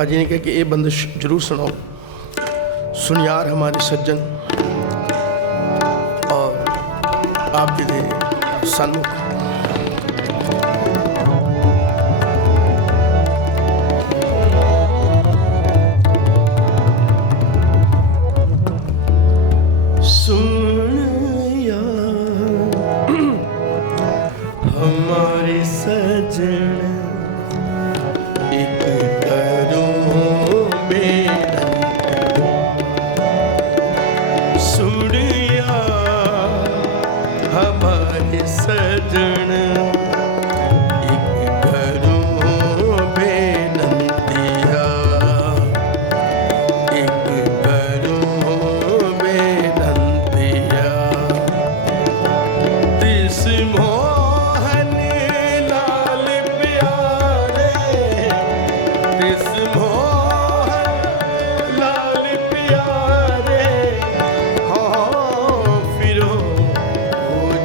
ਭਾਜੀ ਨੇ ਕਿਹਾ ਕਿ ਇਹ ਬੰਦਸ਼ ਜਰੂਰ ਸੁਣਾਓ ਸੁਨਿਆਰ ਹਮਾਰੇ ਸੱਜਣ ਔਰ ਆਪ ਜੀ ਦੇ ਸਨਮੁਖ सुन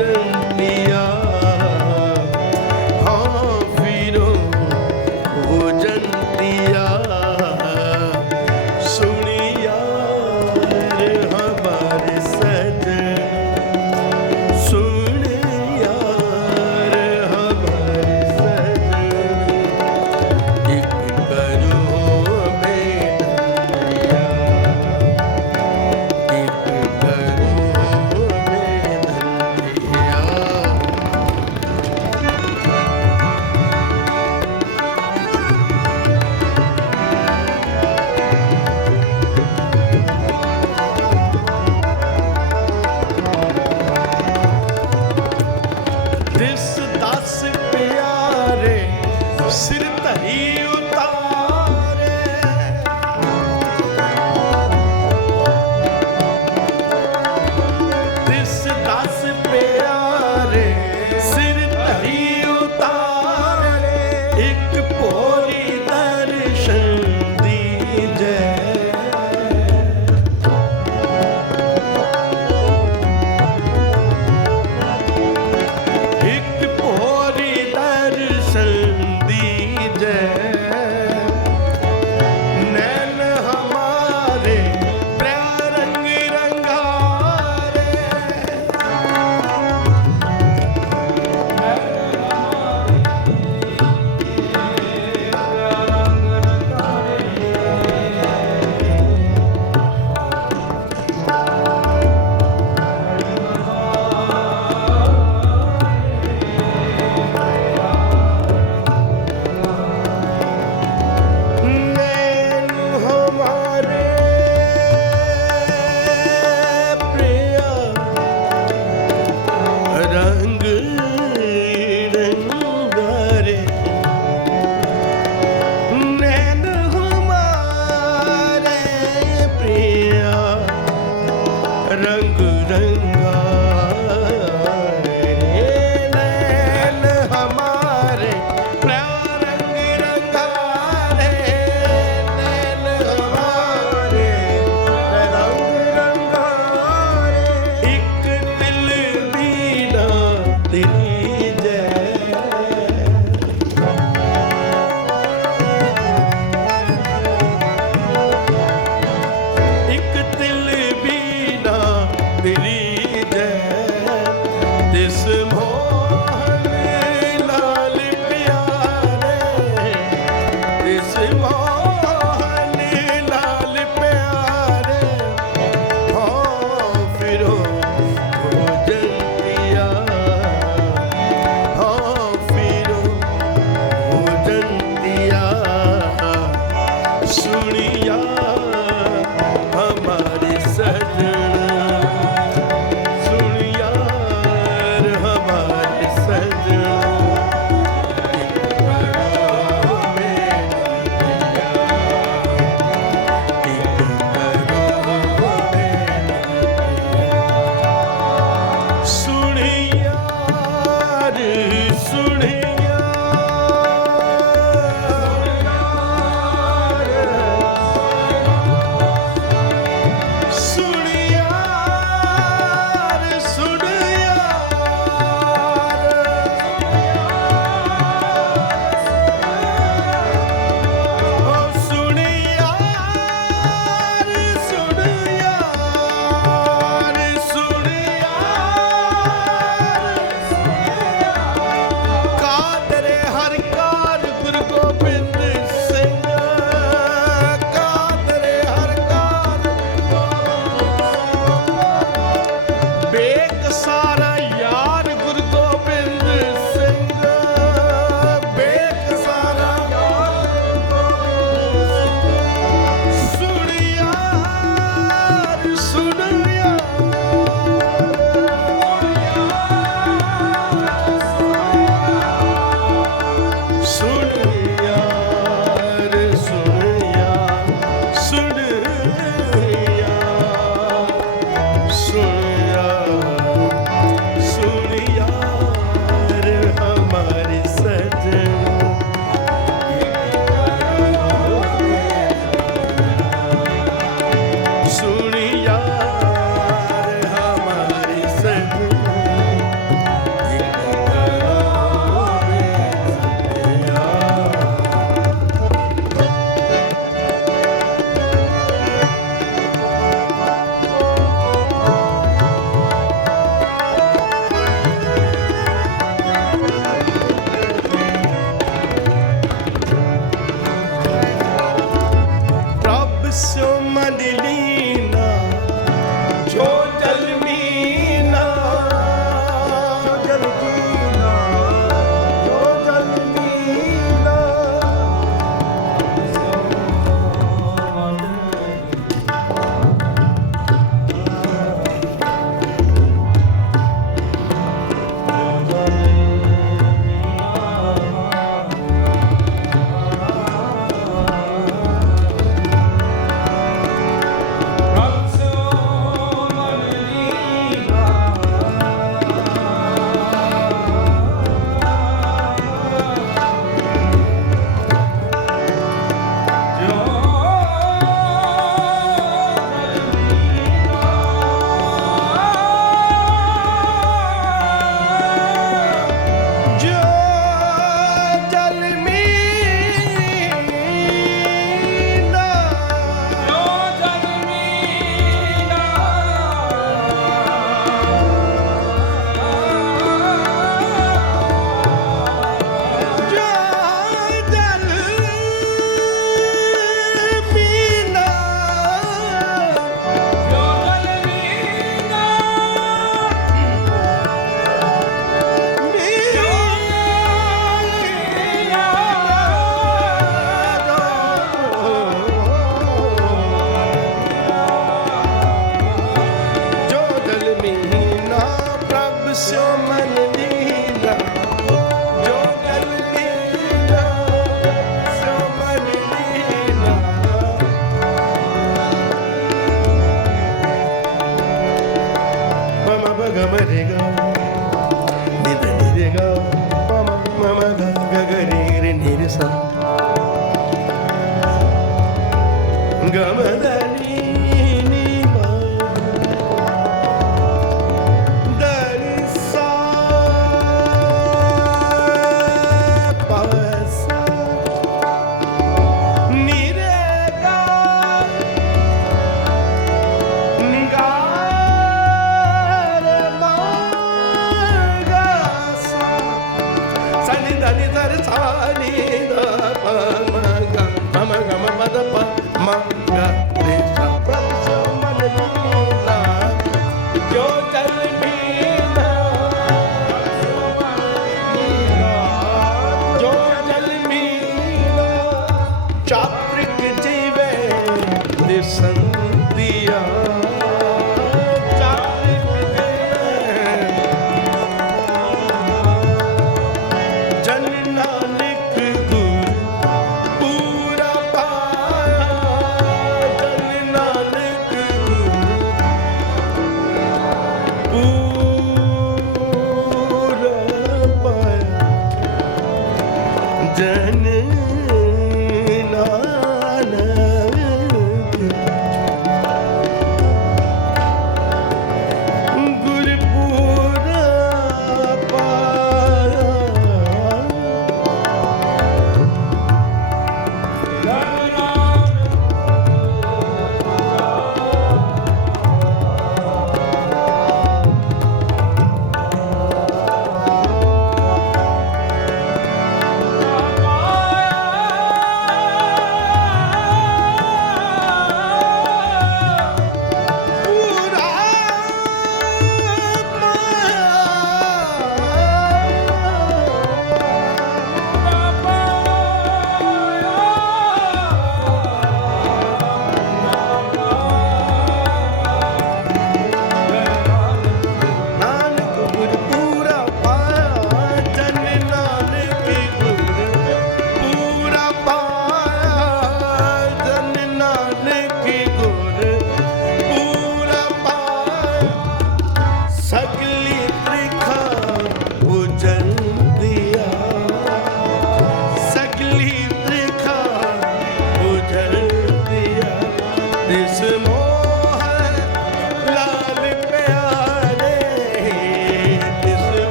விட்டு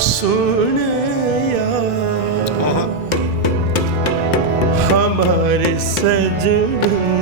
ਸੁਣਿਆ ਹਮਾਰੇ ਸਜਣ